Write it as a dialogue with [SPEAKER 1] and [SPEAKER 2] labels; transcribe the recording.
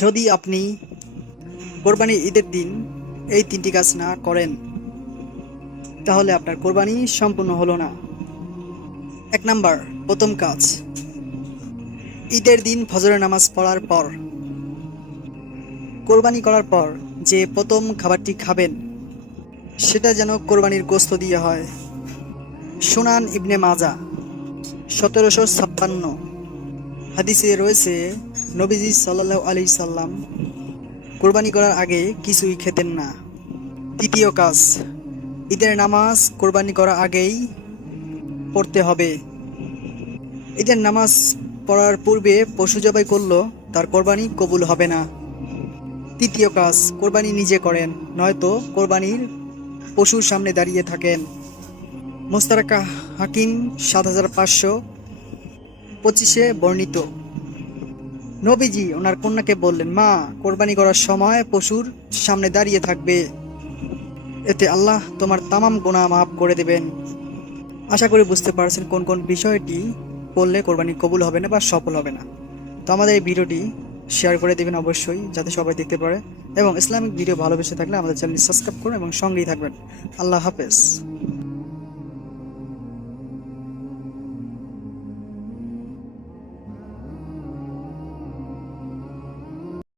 [SPEAKER 1] যদি আপনি কোরবানি ঈদের দিন এই তিনটি কাজ না করেন, তাহলে আপনার কোরবানি সম্পূর্ণ হলো না। এক নাম্বার, প্রথম কাজ, ঈদের দিন ফজরের নামাজ পড়ার পর। কোরবানি করার পর যে প্রথম খাবারটি খাবেন, সেটা যেন কোরবানির গোস্ত দিয়ে হয়। সুনান ইবনে মাজা, সতেরোশো ছাপ্পান্ন। হাদিসে রয়েছে, নবীজি সাল্লাহ আলি সাল্লাম কোরবানি করার আগে কিছুই খেতেন না। তৃতীয় কাজ, ঈদের নামাজ কোরবানি করার আগেই পড়তে হবে। ঈদের নামাজ পড়ার পূর্বে পশু জবাই করল, তার কোরবানি কবুল হবে না। তৃতীয় কাজ, কোরবানি নিজে করেন, নয়তো কোরবানির পশুর সামনে দাঁড়িয়ে থাকেন। মোস্তারাকা হাকিম সাত হাজার পাঁচশো পঁচিশে বর্ণিত। নবীজি ওনার কন্যাকে বললেন, মা, কোরবানি করার সময় পশুর সামনে দাঁড়িয়ে থাকবে। এতে আল্লাহ তোমার তামাম গোনা মাফ করে দেবেন। আশা করি বুঝতে পারছেন কোন কোন বিষয়টি করলে কোরবানি কবুল হবে না বা সফল হবে না। তো আমাদের এই ভিডিওটি শেয়ার করে দেবেন অবশ্যই, যাতে সবাই দেখতে পারে। এবং ইসলামিক ভিডিও ভালোবেসে থাকলে আমাদের চ্যানেলটি সাবস্ক্রাইব করুন এবং সঙ্গেই থাকবেন। আল্লাহ হাফেজ।